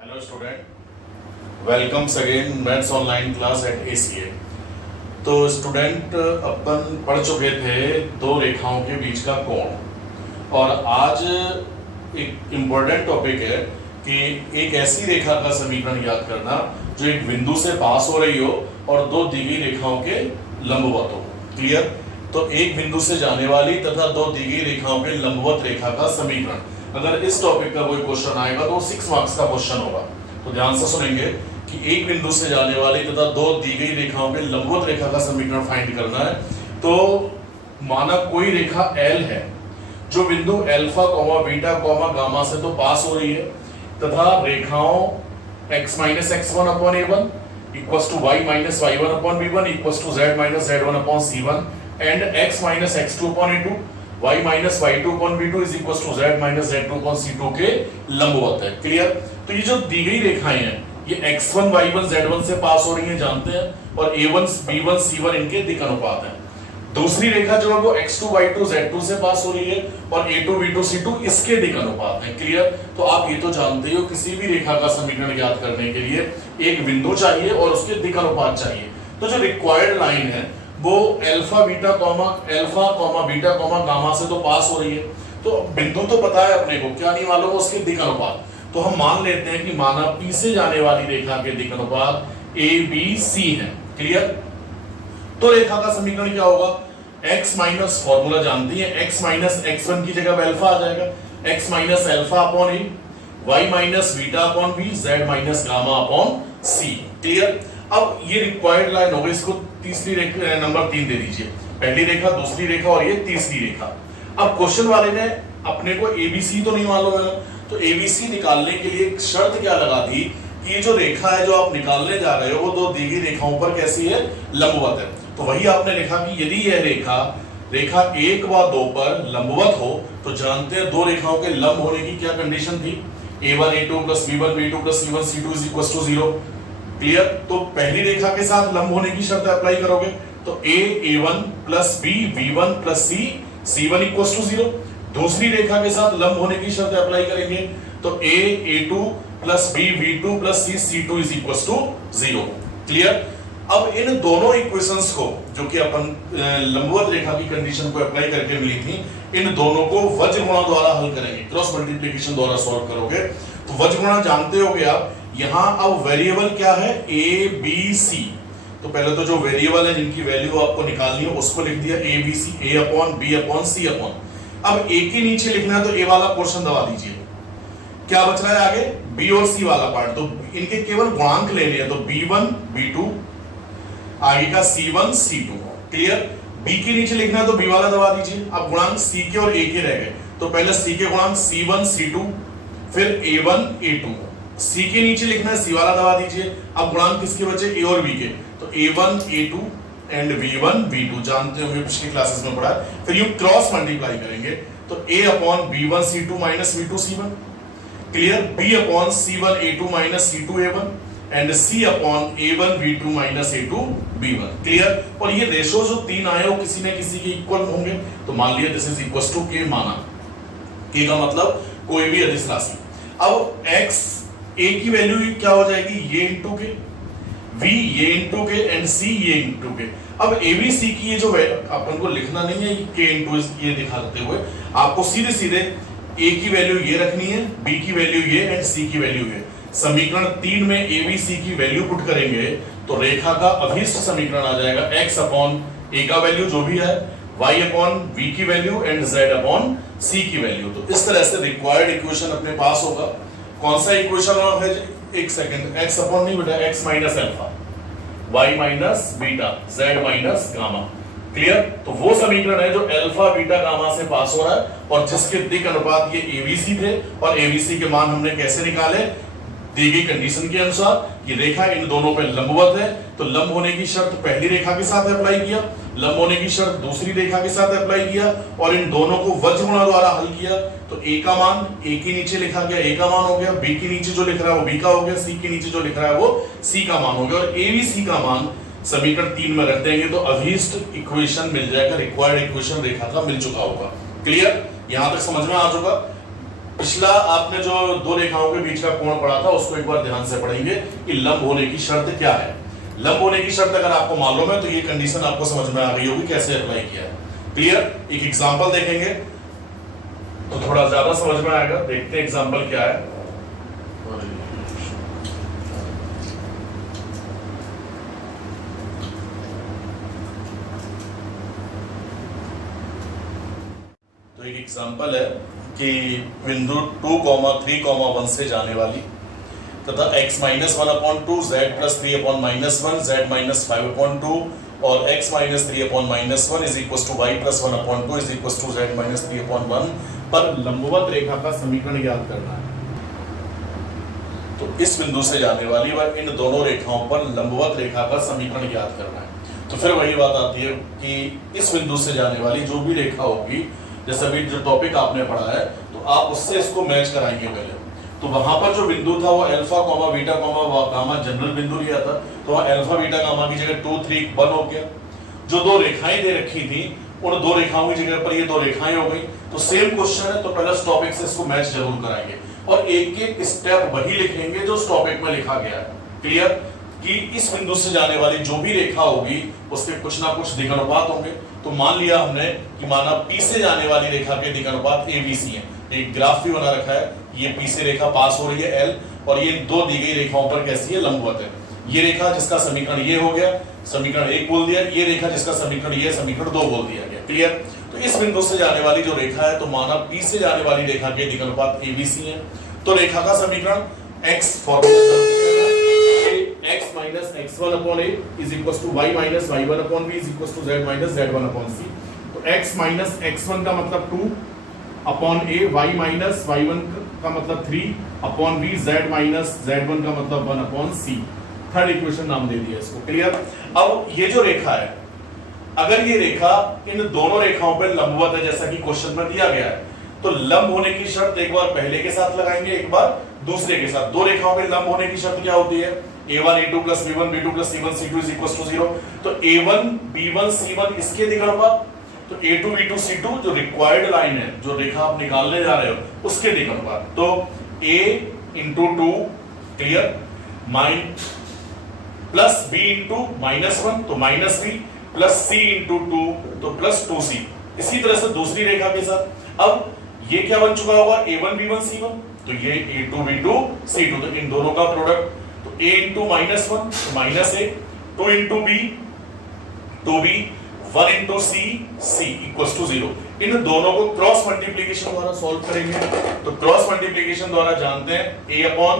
Hello student, welcomes again maths online class at ACA। तो student, अपन पढ़ चुके थे दो रेखाओं के बीच का कोण, और आज एक इम्पोर्टेंट टॉपिक है कि एक ऐसी रेखा का समीकरण याद करना जो एक बिंदु से पास हो रही हो और दो दी गई रेखाओं के लंबवत हो। क्लियर? तो एक बिंदु से जाने वाली तथा दो दी गई रेखाओं के लंबवत रेखा का समीकरण, अगर इस टॉपिक का कोई क्वेश्चन आएगा तो 6 मार्क्स का क्वेश्चन होगा। तो ध्यान से सुनेंगे कि एक बिंदु से जाने वाली तथा दो दी गई रेखाओं के लंबवत रेखा का समीकरण फाइंड करना है। तो माना कोई रेखा L है जो बिंदु alpha comma beta comma gamma से तो पास हो रही है, तथा रेखाओं x minus x1 upon a1 equals to y minus y1 upon b1 equals to z minus z1 upon c1 and x minus x2 upon a2 y minus y2 upon b2 is equals to z minus z2 upon c2 के लंबवत है। Clear? तो ये जो दी गई रेखाएं हैं ये x1 y1 z1 से पास हो रही हैं, जानते हैं, और a1 b1 c1 इनके दिक् अनुपात है। दूसरी रेखा जो है वो x2 y2 z2 से पास हो रही है और a2 b2 c2 इसके दिक् अनुपात है। क्लियर? तो आप ये तो जानते हो किसी भी रेखा का समीकरण याद करने के लिए एक बिंदु चाहिए और उसके दिक् अनुपात चाहिए। तो जो रिक्वायर्ड लाइन है वो alpha comma beta comma gamma से तो पास हो रही है, तो बिंदु तो पता है अपने को, क्या नहीं मालूम उसके दिक् अनुपात। तो हम मान लेते हैं कि माना P से जाने वाली रेखा के दिक् अनुपात ABC है। क्लियर? तो रेखा का समीकरण क्या होगा? x माइनस, फॉर्मूला जानती है, x माइनस x1 की जगह अल्फा आ जाएगा, x minus alpha upon a, y minus beta upon b, z minus gamma upon c। Clear? अब ये रिक्वायर्ड लाइन होगी, इसको तीसरी रेखा नंबर 3 दे दीजिए। पहली रेखा, दूसरी रेखा और ये तीसरी रेखा। अब क्वेश्चन वाले ने अपने को ABC तो नहीं मालूम है, तो ABC निकालने के लिए एक शर्त क्या लगा दी कि ये जो रेखा है जो आप निकालने जा रहे हो वो दो दी गई रेखाओं पर कैसी है? लंबवत है। तो वही आपने लिखा कि यदि यह रेखा 1 व 2 पर लंबवत हो तो जानते हैं दो रेखाओं के लंब होने की क्या कंडीशन थी? a1 a2 plus b1 b2 plus c1 c2 is equals to 0। Clear? तो पहली रेखा के साथ लंब होने की शर्त अप्लाई करोगे तो a1 plus b b1 plus c c1 equals to 0। दूसरी रेखा के साथ लंब होने की शर्त अप्लाई करेंगे तो a2 plus b b2 plus c c2 is equals to 0। Clear? अब इन दोनों इक्वेशंस को जो कि अपन लंबवत रेखा की कंडीशन को अप्लाई करके मिली थी, इन दोनों को वज्र गुणा द्वारा हल करेंगे, क्रॉस मल्टीप्लिकेशन द्वारा सॉल्व करोगे। तो वज्र गुणा जानते होगे आप। यहां अब वेरिएबल क्या है? a b c। तो पहले तो जो वेरिएबल है जिनकी वैल्यू आपको निकालनी है उसको लिख दिया a b c, a upon b upon c upon. अब a के नीचे लिखना है तो a वाला पोर्शन दबा दीजिए। क्या बच रहा है आगे? b और c वाला पार्ट, तो इनके केवल गुणांक लेने हैं, तो b1 b2, आगे का c1 c2। क्लियर? b के नीचे लिखना है तो b वाला दबा दीजिए। अब गुणांक c के और a के रह गए, तो पहले c के गुणांक c1 c2, फिर a1 a2। c के नीचे लिखना है c वाला दबा दीजिए। अब गुणांक किसके बचे? a और b के, तो a1 a2 and b1 b2, जानते होंगे पिछली क्लासेस में पढ़ा है। फिर यूं क्रॉस मल्टीप्लाई करेंगे तो a upon b1 c2 minus b2 c1। Clear? b upon c1 a2 minus c2 a1 and c upon a1 b2 minus a2 b1। Clear? और ये रेशो जो 3 आए वो किसी न किसी के इक्वल होंगे, तो मान लिया this is equals to k, माना k का मतलब कोई भी अदिश राशि। अब x a की वैल्यू क्या हो जाएगी? ये इंटू के, v ये इंटू के एंड c ये इंटू के। अब abc की ये जो अपन को लिखना नहीं है k इंटू ये दिखाते हुए, आपको सीधे सीधे a की वैल्यू ये रखनी है, b की वैल्यू ये एंड c की वैल्यू ये। समीकरण 3 में abc की वैल्यू पुट करेंगे तो रेखा का अभीष्ट समीकरण आ जाएगा x अपॉन a का वैल्यू जो भी है, y अपॉन b की value and z upon c की वैल्यू। तो इस तरह से रिक्वायर्ड इक्वेशन अपने पास होगा। कौन सा इक्वेशन है? एक सेकंड, x अपॉन नहीं बेटा, x minus alpha, y minus beta, z minus gamma. Clear? तो वो समीकरण है जो अल्फा बीटा गामा से पास हो रहा है और जिसके दिक् अनुपात ये ABC थे, और ABC के मान हमने कैसे निकाले? दी गई कंडीशन के अनुसार। ये रेखा इन दोनों पे लंबवत है, तो लंब होने की शर्त पहली रेखा के साथ अप्लाई किया, लंब होने की शर्त दूसरी रेखा के साथ अप्लाई किया, और इन दोनों को वज्र गुणा द्वारा हल किया। तो a का मान a के नीचे लिखा गया, a का मान हो गया, b के नीचे जो लिख रहा है वो b का हो गया, c के नीचे जो लिख रहा है वो c का मान हो गया, और abc का मान समीकरण 3 में रख देंगे तो अभीष्ट इक्वेशन मिल जाएगा, रिक्वायर्ड इक्वेशन रेखा का मिल चुका होगा। क्लियर? यहां तक समझ में आ चुका? पिछला आपने जो दो रेखाओं के बीच का कोण पढ़ा था उसको एक बार ध्यान से पढ़ेंगे कि लंब होने की शर्त क्या है। लंब होने की शर्त अगर आपको मालूम है तो ये कंडीशन आपको समझ में आ गई होगी कैसे अप्लाई किया है। क्लियर? एक एग्जांपल देखेंगे तो थोड़ा ज्यादा समझ में आएगा। देखते हैं एग्जांपल क्या है। तो एक एग्जांपल है कि बिंदु 2,3,1 से जाने वाली तथा x-1/2 z+3/-1 z-5/2 और x-3/-1 is equal to y+1/2 is equal to z-3/1 पर लंबवत रेखा का समीकरण ज्ञात करना है। तो इस बिंदु से जाने वाली व इन दोनों रेखाओं पर लंबवत रेखा का समीकरण ज्ञात करना है। तो फिर वही बात आती है कि इस बिंदु से जाने वाली जो भी रेखा होगी, जैसे अभी जो टॉपिक आपने पढ़ा है तो आप उससे इसको मैच कराएंगे पहले। तो वहां पर जो बिंदु था वो अल्फा, बीटा, गामा जनरल बिंदु लिया था, तो वहां अल्फा, बीटा, गामा की जगह 2, 3, 1 हो गया। जो दो रेखाएं दे रखी थी उन दो रेखाओं की जगह पर ये दो रेखाएं हो गई। तो सेम क्वेश्चन है तो पहले इस टॉपिक से इसको मैच जरूर कराएंगे और एक एक स्टेप वही लिखेंगे जो उस टॉपिक में लिखा गया है। क्लियर? कि इस बिंदु से जाने वाली जो भी रेखा होगी उसके कुछ ना कुछ दिशानुपात होंगे। तो मान लिया हमने कि माना P से जाने वाली रेखा के दिशानुपात ABC है। एक ग्राफ भी बना रखा है, ये P से रेखा पास हो रही है L और ये दो दी गई रेखाओं पर कैसी है, लंबवत है। ये रेखा जिसका समीकरण ये हो गया, समीकरण 1 बोल दिया, ये रेखा जिसका समीकरण ये, समीकरण 2 बोल दिया गया। क्लियर? तो इस बिंदु से जाने वाली जो रेखा है तो माना P से जाने वाली रेखा के दिशानुपात ABC है। तो रेखा का समीकरण x formula x minus x1 upon a is equals to y minus y1 upon b is equals to z minus z1 upon c। तो x minus x1 का मतलब 2 upon a, y minus y1 का मतलब 3 upon b, z minus z1 का मतलब 1 upon c। Third equation नाम दे दिया इसको। क्लियर? अब ये जो रेखा है, अगर ये रेखा इन दोनों रेखाओं पर लंबवत है जैसा कि क्वेश्चन में दिया गया है, तो लंब होने की शर्त एक बार पहले के साथ लगाएंगे, एक बार दूसरे के साथ। दो रेखाओं पे लंब होने की शर्त क्या होती है? a1 a2 plus b1 b2 plus c1 c2 is equals to 0। तो a1 b1 c1 इसके दिशानुपात, तो a2 b2 c2 जो रिक्वायर्ड लाइन है, जो रेखा आप निकालने जा रहे हो उसके दिशानुपात। तो a into 2 clear plus b into -1 तो -b प्लस c into 2 तो प्लस 2c। इसी तरह से दूसरी रेखा के साथ अब ये क्या बन चुका होगा, a1 b1 c1 तो ये a2 b2 c2, तो इन दोनों का प्रोडक्ट तो a into -1 तो minus a, 2 into b 2b, 1 into c equals to 0। इन दोनों को क्रॉस मल्टीप्लिकेशन द्वारा सॉल्व करेंगे। तो क्रॉस मल्टीप्लिकेशन द्वारा जानते हैं a upon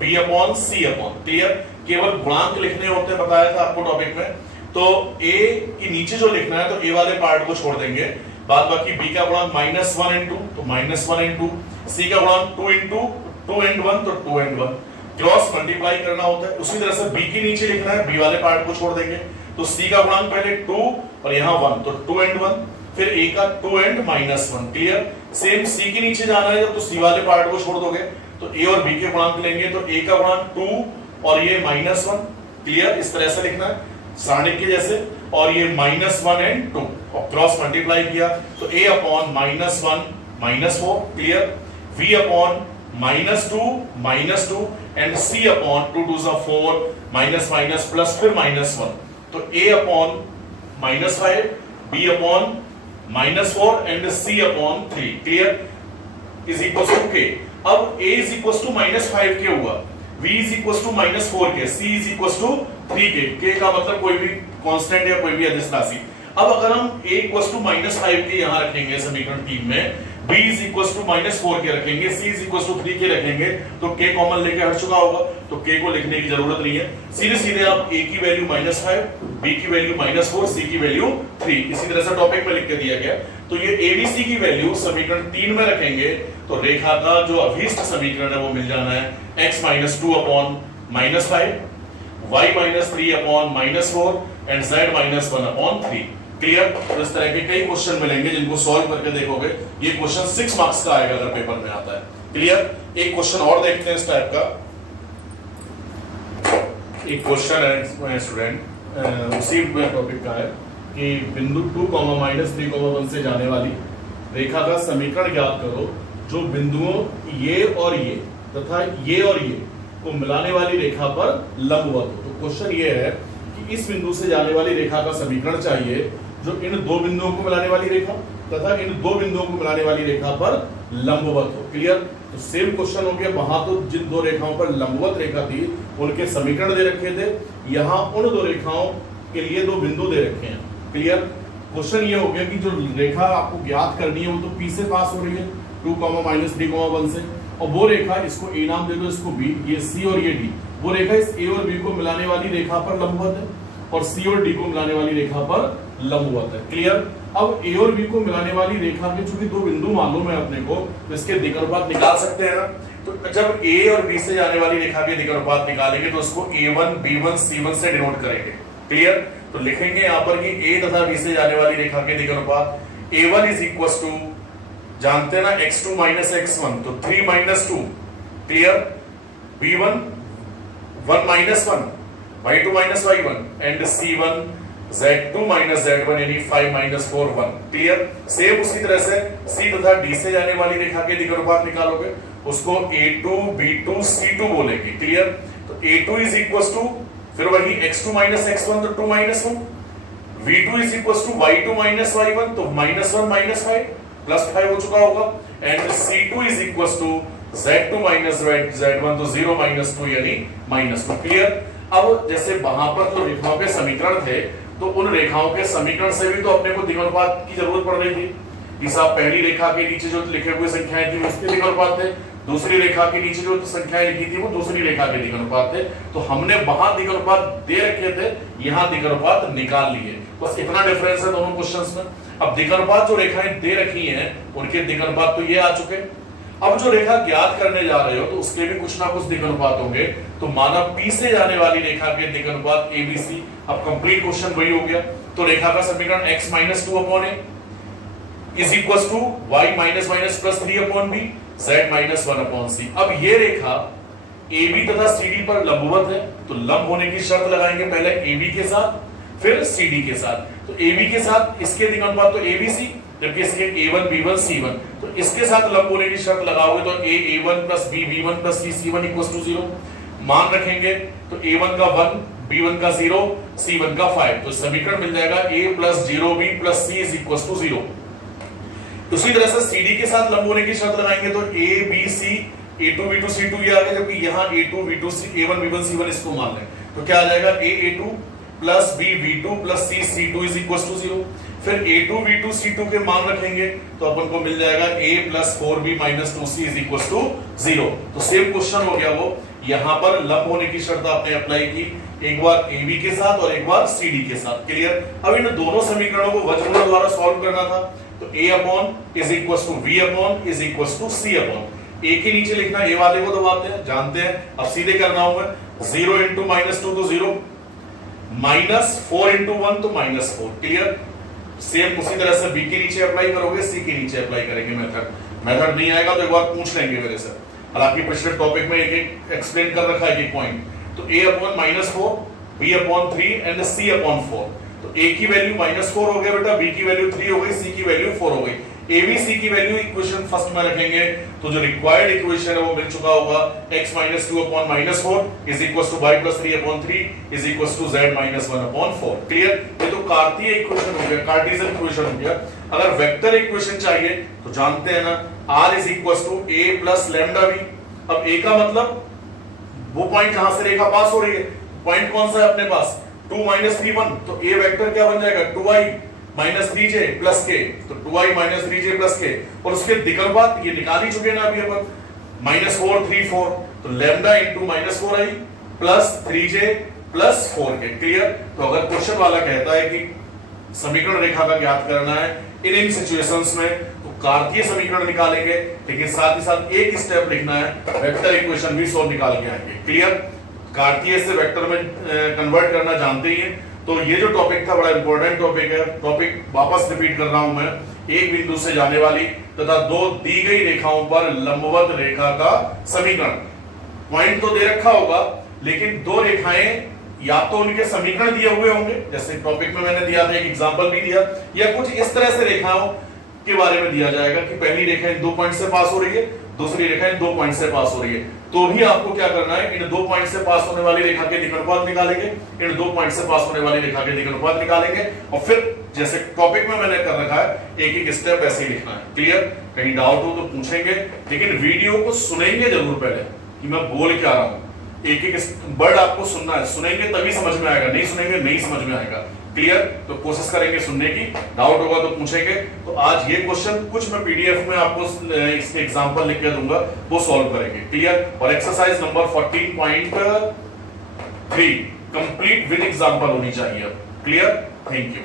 b upon c upon. Clear? केवल गुणांक लिखने होते हैं, बताया था आपको टॉपिक में। तो a के नीचे जो लिखना है तो a वाले पार्ट को छोड़ देंगे, बाद बाकी b का गुणांक -1 into तो -1 into, c का गुणांक 2 into 2 and 1 तो 2 and 1। क्रॉस मल्टीप्लाई करना होता है। उसी तरह से b के नीचे लिखना है, b वाले पार्ट को छोड़ देंगे, तो c का गुणांक पहले 2 और यहाँ 1 तो 2 and 1, फिर a का 2 and -1। क्लियर? सेम c के नीचे जाना है जब तो c वाले पार्ट को छोड़ दोगे तो a और b के गुणांक लेंगे, तो a का गुणांक 2 और ये -1। क्लियर? इस तरह से लिखना है सारणिक के जैसे, और ये -1 and 2 और क्रॉस मल्टीप्लाई किया तो a upon -1 -4। Clear? v upon -2 and c upon 2 2 4 minus minus plus फिर -1 तो a upon -5 b upon -4 and c upon 3। Clear? Is equal to k। अब a इज इक्वल टू -5 के हुआ, v इज इक्वल टू -4 के, c is equal to 3 के। k का मतलब कोई भी कांस्टेंट या कोई भी अदिश राशि। अब अगर हम a इक्वल टू -5 के यहां रखेंगे समीकरण 3 में, b इज इक्वल टू -4 के रखेंगे, c इज इक्वल टू 3 के रखेंगे, तो k कॉमन लेके हट चुका होगा, तो k को लिखने की जरूरत नहीं है। सीधे सीधे आप a की वैल्यू -5, b की वैल्यू -4, c की वैल्यू 3 इसी तरह से टॉपिक में लिख के दिया गया। तो ये abc की वैल्यू समीकरण 3 में रखेंगे तो रेखा का जो अभीष्ट समीकरण है वो मिल जाना है x -2 upon -5, y -3 upon -4 and z -1 upon 3। Clear? तो इस तरह के कई क्वेश्चन मिलेंगे जिनको सॉल्व करके देखोगे। ये क्वेश्चन 6 मार्क्स का आएगा अगर पेपर में आता है। क्लियर? एक क्वेश्चन और देखते हैं इस टाइप का। एक क्वेश्चन है स्टूडेंट उसी टॉपिक का है कि बिंदु 2, -3, 1 से जाने वाली रेखा का समीकरण ज्ञात करो जो बिंदुओं ये और ये तथा ये और ये को मिलाने वाली रेखा पर लंबवत हो। तो क्वेश्चन ये है कि इस बिंदु से जाने वाली रेखा का समीकरण चाहिए जो इन दो बिंदुओं को मिलाने वाली रेखा तथा इन दो बिंदुओं को मिलाने वाली रेखा पर लंबवत हो। क्लियर? तो सेम क्वेश्चन हो गया, वहां तो जिन दो रेखाओं पर लंबवत रेखा थी उनके समीकरण दे रखे थे, यहाँ उन दो रेखाओं के लिए दो बिंदु दे रखे हैं। क्लियर? क्वेश्चन ये हो गया कि जो रेखा आपको ज्ञात करनी है वो तो P से पास हो रही है 2, -3, 1 से, और वो रेखा, इसको A नाम दे दो, इसको B, ये C और ये D, वो रेखा इस A और B को मिलाने वाली रेखा पर लंबवत है और C और D को मिलाने वाली रेखा पर लंबवत है। क्लियर? अब A और B को मिलाने वाली रेखा के चूंकि दो बिंदु मालूम है अपने को, तो इसके दिक् अनुपात निकाल सकते हैं ना। तो जब A और B से जाने वाली रेखा के दिक् अनुपात निकालेंगे तो उसको A1, B1, C1 से डिनोट करेंगे। क्लियर? तो लिखेंगे यहाँ पर कि A तथा B से जाने वाली रेखा के दिक् अनुपात A1 इज इक्वल टू, जानते हैं ना, x2 - x1, तो 3 - 2। Clear? B1 1 - 1, y2 - y1, and C1 Z2 - Z1 यानी 5 - 4 1। क्लियर? सेम उसी तरह से C तथा D से जाने वाली रेखा के दिक् अनुपात निकालोगे, उसको A2, B2, C2 बोलेंगे। क्लियर? तो A2 इज इक्वल टू, फिर वही x2 - x1 तो 2 - 1, V2 is equal to y2 - y1 तो -1 - 5 +5 हो चुका होगा, and C2 is equal to Z2 - Z1 तो 0 - 2 यानी -2। क्लियर? अब जैसे वहां पर तो रेखाओं के समीकरण थे, तो उन रेखाओं के समीकरण से भी तो अपने को दिक् अनुपात की जरूरत पड़ रही थी कि साहब पहली रेखा के नीचे जो लिखे हुए संख्याएं थी उसके दिक् अनुपात थे, दूसरी रेखा के नीचे जो संख्याएं लिखी थी वो दूसरी रेखा के दिक् अनुपात थे। तो हमने वहां दिक् अनुपात दे रखे थे, यहाँ दिक् अनुपात निकाल लिए। बस इतना डिफरेंस है दोनों क्वेश्चंस में। अब दिक् अनुपात जो रेखाएं दे रखी हैं उनके दिक् अनुपात तो ये आ चुके। अब जो रेखा ज्ञात करने जा रहे हो तो उसके भी कुछ ना कुछ दिक् अनुपात होंगे। तो माना P से जाने वाली रेखा के दिक् अनुपात ABC। अब कंप्लीट क्वेश्चन वही हो गया। तो रेखा का समीकरण x - 2/a is equal to y - +3/b z - 1/c। अब ये रेखा AB तथा CD पर लंबवत है, तो लंब होने की शर्त लगाएंगे पहले AB के साथ फिर CD के साथ। तो AB के साथ इसके दिक् अनुपात तो ABC, जबकि इसके A1, B1, C1, तो इसके साथ लंब होने की शर्त लगाओगे तो A1 + B B1 + C C1 = 0 मान रखेंगे। तो A1 का 1, B1 का 0, C1 का 5, तो समीकरण मिल जाएगा A + 0B + C = 0। उसी तरह से CD के साथ लंब होने की शर्त लगाएंगे तो A B C A2 B2 C2 ये आ गया, जबकि यहाँ A2 B2 C A1 B1 C1 इसको मान लें तो क्या आ जाएगा A A2 + B B2 + C C2 = 0। फिर A2 B2 C2 के मान रखेंगे तो अपन को मिल जाएगा A + 4B - 2C = 0। तो सेम क्वेश्चन हो गया वो, यहाँ पर लंब होने की शर्त आपने अप्लाई की, एक बार AB के साथ और एक बार CD के साथ। क्लियर? अब इन दोनों समीकरणों को वज्रगुण द्वारा सॉल्व करना था। तो A = V = C A के नीचे लिखना, A वाले को दबाते हैं, जानते हैं। अब सीधे करना होगा 0 × -2 तो 0, -4 × 1 तो -4। क्लियर? सेम उसी तरह से B के नीचे अप्लाई करोगे, C के नीचे अप्लाई करेंगे मेथड नहीं आएगा तो एक बार पूछ लेंगे मेरे से। हालांकि पिछले टॉपिक में एक एक्सप्लेन कर रखा है एक पॉइंट। तो A / -4, B/3 एंड C/4। तो A की वैल्यू -4 हो गया बेटा, B की वैल्यू 3 हो गई, C की वैल्यू 4 हो गई। ABC की वैल्यू इक्वेशन फर्स्ट में रखेंगे तो जो रिक्वायर्ड इक्वेशन है वो मिल चुका होगा, x - 2/-4 y + 3/3 z - 1/4। क्लियर? ये तो कार्तीय इक्वेशन हो गया, कार्टेशियन इक्वेशन हो गया। अगर वेक्टर इक्वेशन चाहिए तो जानते हैं ना r = a + λb। अब a का मतलब वो पॉइंट जहां से रेखा पास हो रही है, पॉइंट कौन सा है अपने पास 2 - 3 1, तो a वेक्टर क्या बन जाएगा 2i - 3j + k, तो 2i - 3j + k, और उसके दिक् अनुपात ये निकाल ही चुके ना अभी अपन, -4 3 4, तो λ × -4i + 3j + 4k। क्लियर? तो अगर क्वेश्चन वाला कहता है कि समीकरण रेखा का ज्ञात करना है इन सिचुएशंस में, तो कार्तीय समीकरण निकालेंगे, लेकिन साथ ही साथ एक स्टेप लिखना है, वेक्टर इक्वेशन भी सॉल्व निकाल के आएंगे। क्लियर? कार्तीय से वेक्टर में कन्वर्ट करना जानते ही हैं। तो ये जो टॉपिक था बड़ा इंपॉर्टेंट टॉपिक है। टॉपिक वापस रिपीट कर रहा हूं मैं, एक बिंदु से जाने वाली तथा दो दी गई रेखाओं पर लंबवत रेखा का समीकरण। पॉइंट तो दे रखा होगा, लेकिन दो रेखाएं या तो उनके समीकरण दिए हुए होंगे, जैसे टॉपिक में मैंने दिया था, एक एग्जांपल भी दिया, या कुछ इस तरह से रेखाओं के बारे में दिया जाएगा कि पहली रेखा इन 2 पॉइंट से पास हो रही है, दूसरी रेखा इन 2 पॉइंट से पास हो रही है, तो भी आपको क्या करना है, इन 2 पॉइंट से पास होने वाली रेखा के दिक्अनुपात निकालेंगे, इन 2 पॉइंट से पास होने वाली रेखा के दिक्अनुपात निकालेंगे, और फिर जैसे टॉपिक में मैंने कर रखा है एक एक स्टेप ऐसे ही लिखना है। क्लियर? कहीं डाउट हो तो पूछेंगे, लेकिन वीडियो को सुनेंगे जरूर पहले कि मैं बोल क्या रहा हूं। एक एक वर्ड आपको सुनना है, सुनेंगे तभी समझ में आएगा, नहीं सुनेंगे नहीं समझ में आएगा। क्लियर? तो कोशिश करेंगे सुनने की, डाउट होगा तो पूछेंगे। तो आज ये क्वेश्चन कुछ मैं पीडीएफ में आपको इसके एग्जांपल लिख के दूंगा, वो सॉल्व करेंगे। क्लियर? और exercise number 14.3 complete with example होनी चाहिए। क्लियर? Thank you.